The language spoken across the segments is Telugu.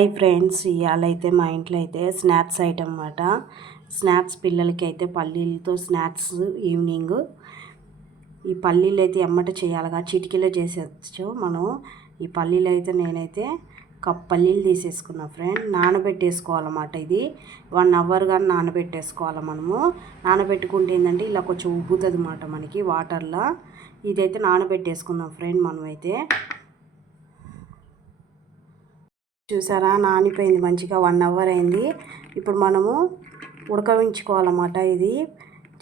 హై ఫ్రెండ్స్ ఇవాళ అయితే మా ఇంట్లో అయితే స్నాక్స్ ఐటమ్ అన్నమాట. స్నాక్స్ పిల్లలకి అయితే పల్లీలతో స్నాక్స్ ఈవినింగ్. ఈ పల్లీలు అయితే ఎమ్మట చేయాలిగా. చిటికీలో చేసేయచ్చు మనం. ఈ పల్లీలు అయితే నేనైతే కప్ పల్లీలు తీసేసుకున్నా ఫ్రెండ్. నానబెట్టేసుకోవాలన్నమాట ఇది. వన్ అవర్ కానీ నానబెట్టేసుకోవాలి మనము. నానబెట్టుకుంటే ఏంటంటే ఇలా కొంచెం ఉబ్బుతుంది అన్నమాట మనకి వాటర్లో. ఇదైతే నానబెట్టేసుకుందాం ఫ్రెండ్ మనమైతే. చూసారా? నానిపోయింది మంచిగా వన్ అవర్ అయింది. ఇప్పుడు మనము ఉడకవించుకోవాలన్నమాట ఇది.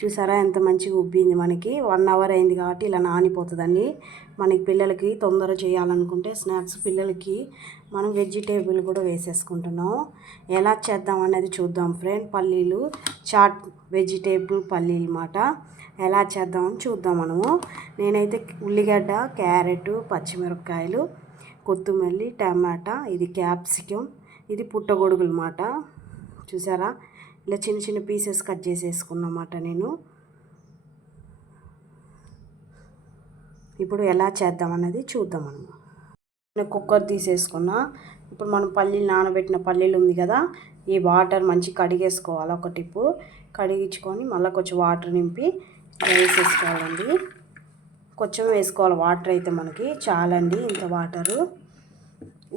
చూసారా? ఎంత మంచిగా ఉబ్బింది మనకి. వన్ అవర్ అయింది కాబట్టి ఇలా నానిపోతుందండి. మనకి పిల్లలకి తొందర చేయాలనుకుంటే స్నాక్స్ పిల్లలకి మనం వెజిటేబుల్ కూడా వేసేసుకుంటున్నాం. ఎలా చేద్దాం అనేది చూద్దాం ఫ్రెండ్ పల్లీలు చాట్ వెజిటేబుల్ పల్లీలు అన్నమాట. ఎలా చేద్దామని చూద్దాం మనము. నేనైతే ఉల్లిగడ్డ క్యారెట్ పచ్చిమిరపకాయలు కొత్తిమల్లి టమాటా ఇది క్యాప్సికమ్ ఇది పుట్టగొడుగులు మాట చూసారా? ఇలా చిన్న చిన్న పీసెస్ కట్ చేసేసుకున్నమాట నేను. ఇప్పుడు ఎలా చేద్దాం అన్నది చూద్దాం నేను కుక్కర్ తీసేసుకున్నా. ఇప్పుడు మనం పల్లీలు నానబెట్టిన పల్లీలు ఉంది కదా ఈ వాటర్ మంచి కడిగేసుకోవాలి. ఒక టిప్పు. కడిగించుకొని మళ్ళీ కొంచెం వాటర్ నింపి వేసేసుకోవాలండి. కొంచెం వేసుకోవాలి. వాటర్ అయితే మనకి చాలండి ఇంత వాటరు.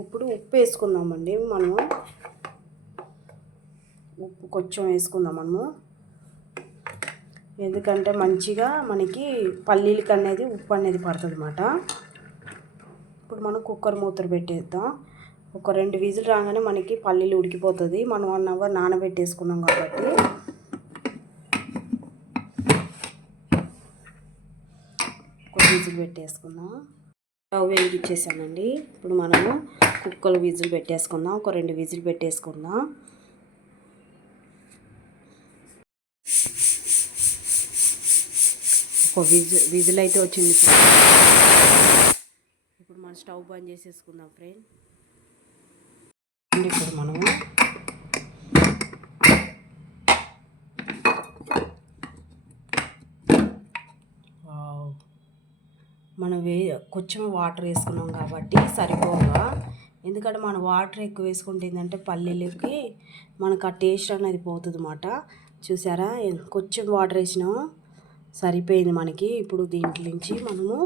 ఇప్పుడు ఉప్పు వేసుకుందామండి మనము. ఉప్పు కొంచెం వేసుకుందాం మనము. ఎందుకంటే మంచిగా మనకి పల్లీలకి అనేది ఉప్పు అనేది పడుతుంది అన్నమాట ఇప్పుడు మనం కుక్కర్ మూతలు పెట్టేద్దాం. ఒక రెండు విజిల్ రాగానే మనకి పల్లీలు ఉడికిపోతుంది. మనం వన్ అవర్ నానబెట్టేసుకున్నాం కాబట్టి ఒక విజిల్ పెట్టేసుకుందాం. స్టవ్ వెలిగించేసానండి. ఇప్పుడు మనము కుక్కలు విజిల్ పెట్టేసుకుందాం. ఒక రెండు విజిల్ పెట్టేసుకుందాం. ఒక విజిల్ విజిల్ అయితే వచ్చింది ఇప్పుడు మనం స్టవ్ బంద్ చేసేసుకుందాం ఫ్రెండ్. ఇప్పుడు మనము మనం వే కొంచెం వాటర్ వేసుకున్నాం కాబట్టి సరిపోగా. ఎందుకంటే మనం వాటర్ ఎక్కువ వేసుకుంటే ఏంటంటే పల్లీలకి మనకు ఆ టేస్ట్ అనేది పోతుంది అన్నమాట చూసారా కొంచెం వాటర్ వేసినాము సరిపోయింది మనకి. ఇప్పుడు దీంట్లో నుంచి మనము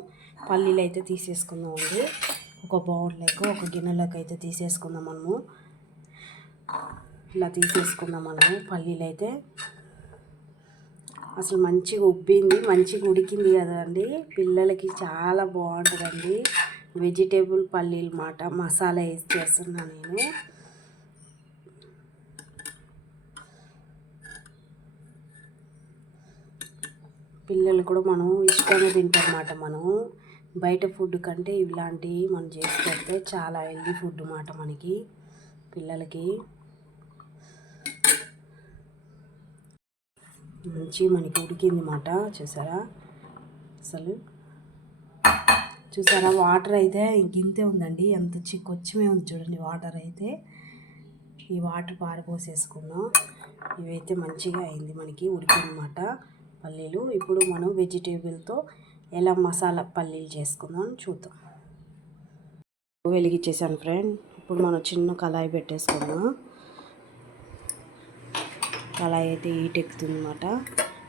పల్లీలు అయితే తీసేసుకుందామండి ఒక బౌల్లోకి ఒక గిన్నెలోకి అయితే తీసేసుకుందాం మనము. ఇలా తీసేసుకుందాం మనము పల్లీలు అయితే. అసలు మంచిగా ఉబ్బింది మంచిగా ఉడికింది కదండి. పిల్లలకి చాలా బాగుంటుందండి. వెజిటేబుల్ పల్లీలు మాట మసాలా వేసి చేస్తున్నా నేను. పిల్లలు కూడా మనం ఇష్టంగా తింటారన్నమాట మనం. బయట ఫుడ్ కంటే ఇలాంటివి మనం చేసి పెడితే చాలా హెల్దీ ఫుడ్ అన్నమాట మనకి పిల్లలకి. మంచి మనకి ఉడికింది మాట. చూసారా? అసలు చూసారా? వాటర్ అయితే ఇంకింతే ఉందండి. ఎంత కొంచెమే ఉంది చూడండి వాటర్ అయితే. ఈ వాటర్ పారిపోసేసుకున్నాం ఇవైతే మంచిగా అయింది మనకి ఉడికిందన్నమాట పల్లీలు. ఇప్పుడు మనం వెజిటేబుల్తో ఎలా మసాలా పల్లీలు చేసుకుందాం చూద్దాం. వెలిగించేసాను ఫ్రెండ్. ఇప్పుడు మనం చిన్న కళాయి పెట్టేసుకుందాం. కళాయి అయితే హీట్ ఎక్కుతుంది అనమాట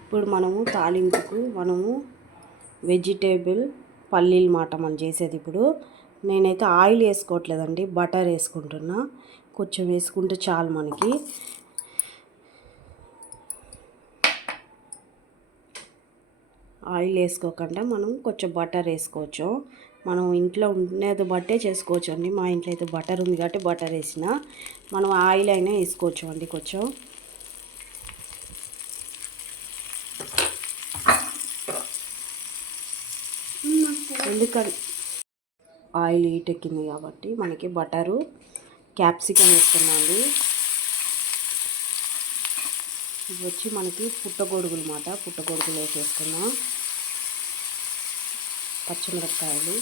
ఇప్పుడు మనము తాలింపుకు మనము వెజిటేబుల్ పల్లీలు మాట మనం చేసేది ఇప్పుడు. నేనైతే ఆయిల్ వేసుకోవట్లేదండి బటర్ వేసుకుంటున్నా. కొంచెం వేసుకుంటే చాలు మనకి. ఆయిల్ వేసుకోకుండా మనం కొంచెం బటర్ వేసుకోవచ్చు. మనం ఇంట్లో ఉండేది బట్టే చేసుకోవచ్చు అండి మా ఇంట్లో అయితే బటర్ ఉంది కాబట్టి బటర్ వేసిన. మనం ఆయిల్ అయినా వేసుకోవచ్చు అండి కొంచెం. ఎందుకంటే ఆయిల్ హీట్ ఎక్కింది కాబట్టి మనకి బటరు క్యాప్సికమ్ వేస్తున్నాండి ఇవి వచ్చి మనకి పుట్టగొడుగులు అన్నమాట. పుట్టగొడుగులు వేసేసుకున్నాం పచ్చిమిరపకాయలు.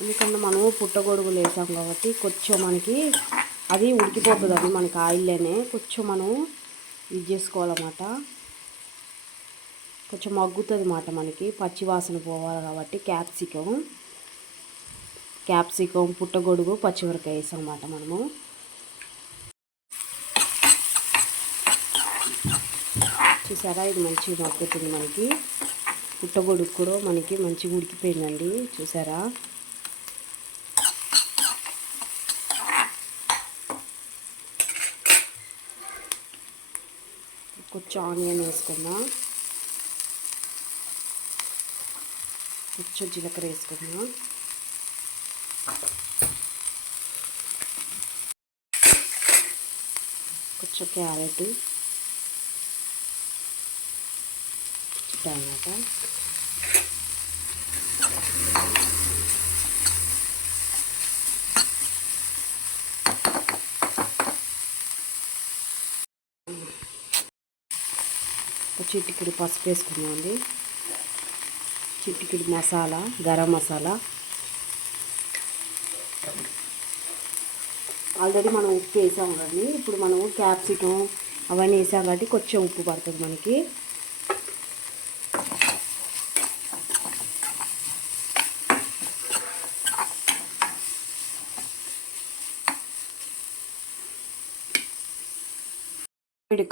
ఎందుకంటే మనము పుట్టగొడుగులు వేసాం కాబట్టి కొంచెం మనకి అది ఉడికిపోతుంది అది మనకి ఆయిల్లోనే. కొంచెం మనం ఇది చేసుకోవాలన్నమాట. కొంచెం మగ్గుతుంది అన్నమాట మనకి పచ్చివాసన పోవాలి కాబట్టి క్యాప్సికం. క్యాప్సికం పుట్టగొడుగు పచ్చిమిరకాయ వేసాం అన్నమాట మనము. చూసారా? ఇది మంచిగా మగ్గుతుంది మనకి. పుట్టగొడుగు కూడా మనకి మంచిగా ఉడికిపోయిందండి. చూసారా? కొంచెం ఆనియన్ వేసుకుందాం కొంచెం జీలకర్ర వేసుకుందాం కొంచెం క్యారెట్ టమాటా చిటికిడి పసుపు వేసుకున్నామండి చిటికిడి మసాలా గరం మసాలా. ఆల్రెడీ మనం ఉప్పు వేసాం కదండి. ఇప్పుడు మనము క్యాప్సికం అవన్నీ వేసాం కాబట్టి కొంచెం ఉప్పు పడుతుంది మనకి.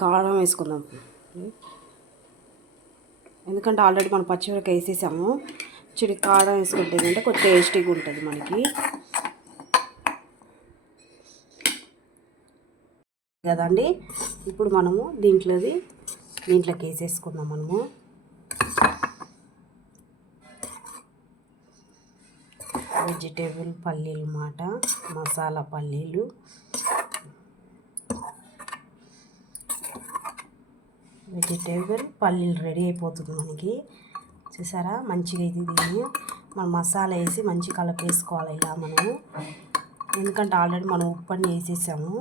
కారం వేసుకుందాం. ఎందుకంటే ఆల్రెడీ మనం పచ్చిమిరపకాయ వేసేసాము. చిడి కారం వేసుకుంటే ఏంటంటే కొంచెం టేస్టీగా ఉంటుంది మనకి. కదండి? ఇప్పుడు మనము దీంట్లోది దీంట్లోకి వేసేసుకుందాం మనము. వెజిటేబుల్ పల్లీలు మాట మసాలా పల్లీలు వెజిటేబుల్ పల్లీలు రెడీ అయిపోతుంది మనకి. చూసారా? మంచిగా ఇది దీన్ని మనం మసాలా వేసి మంచి కలిపేసుకోవాలి ఇలా మనము. ఎందుకంటే ఆల్రెడీ మనం ఉప్పు వేసేసాము.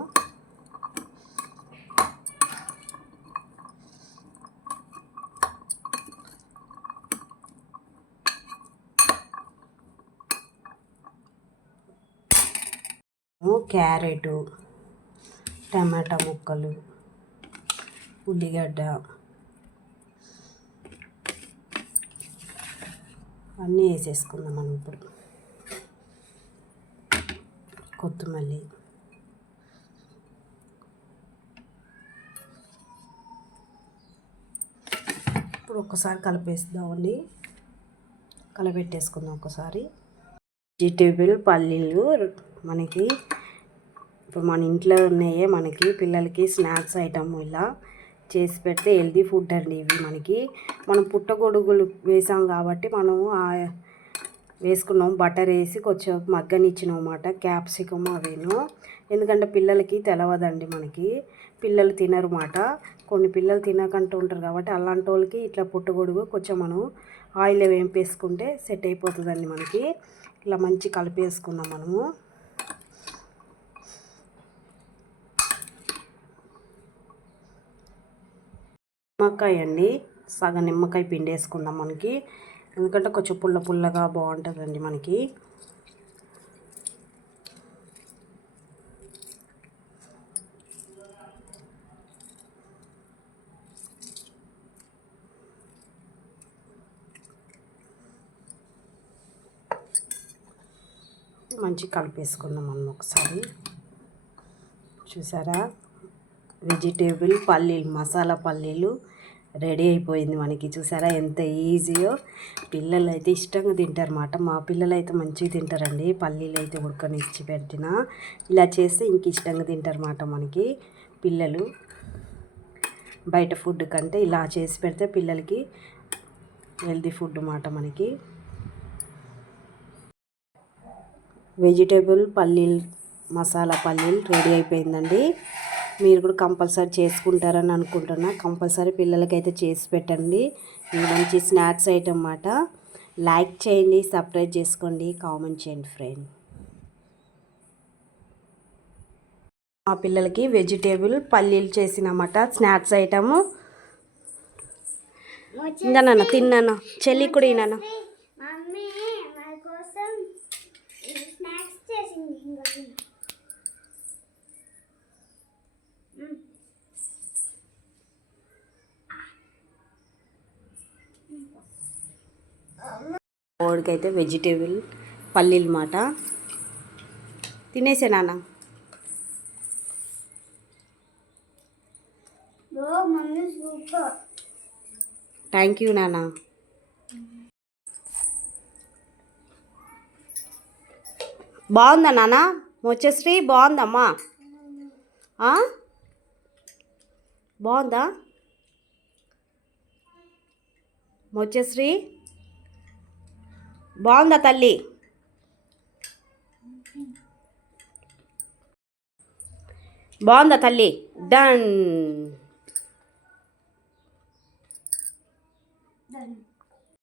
క్యారెట్ టమాటా ముక్కలు. ఉల్లిగడ్డ. అన్నీ వేసేసుకుందాం మనం ఇప్పుడు. కొత్తిమల్లి. ఇప్పుడు ఒక్కసారి కలిపేద్దామండి. కలిపెట్టేసుకుందాం ఒకసారి వెజిటేబుల్ పల్లీలు మనకి ఇప్పుడు మన ఇంట్లో ఉన్నాయే మనకి పిల్లలకి స్నాక్స్ ఐటమ్ ఇలా చేసి పెడితే హెల్దీ ఫుడ్ అండి ఇవి మనకి. మనం పుట్టగొడుగులు వేసాం కాబట్టి మనము వేసుకున్నాం బటర్ వేసి కొంచెం మగ్గనిచ్చినాం అన్నమాట క్యాప్సికమ్ అవేను. ఎందుకంటే పిల్లలకి తెలవదండి మనకి పిల్లలు తినరు మాట కొన్ని పిల్లలు తినకంటూ ఉంటారు కాబట్టి అలాంటి వాళ్ళకి ఇట్లా పుట్టగొడుగు కొంచెం మనం ఆయిల్ వేంపేసుకుంటే సెట్ అయిపోతుందండి మనకి. ఇలా మంచి కలిపేసుకుందాం మనము. నిమ్మకాయ అండి. సగం నిమ్మకాయ పిండి వేసుకుందాం మనకి. ఎందుకంటే కొంచెం పుల్ల పుల్లగా బాగుంటుందండి మనకి. మంచి కలిపేసుకుందాం మనం ఒకసారి. చూసారా? వెజిటేబుల్ పల్లీలు మసాలా పల్లీలు. రెడీ అయిపోయింది మనకి. చూసారా ఎంత ఈజీయో. పిల్లలు అయితే ఇష్టంగా తింటారన్నమాట. మా పిల్లలు అయితే మంచిగా తింటారండి. పల్లీలు అయితే ఉడకనిచ్చి పెట్టిన. ఇలా చేస్తే ఇంక ఇష్టంగా తింటారన్నమాట మనకి పిల్లలు. బయట ఫుడ్ కంటే ఇలా చేసి పెడితే పిల్లలకి హెల్తీ ఫుడ్ అన్నమాట మనకి. వెజిటేబుల్ పల్లీలు మసాలా పల్లీలు రెడీ అయిపోయిందండి. మీరు కూడా కంపల్సరీ చేసుకుంటారని అనుకుంటున్నా. కంపల్సరీ పిల్లలకైతే చేసి పెట్టండి. ఇది మంచి స్నాక్స్ ఐటమ్ అన్నమాట. లైక్ చేయండి సబ్స్క్రైబ్ చేసుకోండి కామెంట్ చేయండి ఫ్రెండ్. మా పిల్లలకి వెజిటేబుల్ పల్లీలు చేసినమాట స్నాక్స్ ఐటము. ఇంకా నాన్న తిన్నాను? చెల్లి కూడా ఈనాను వాడికైతే వెజిటేబుల్ పల్లీలు మాట. తినేసే నాన్న. థ్యాంక్ యూ నాన్న. బాగుందా నాన్న? వచ్చేశ్రీ బాగుందమ్మా? బాగుందా? వచ్చేశ్రీ బాగుందా తల్లి? బాగుందా తల్లి? డన్.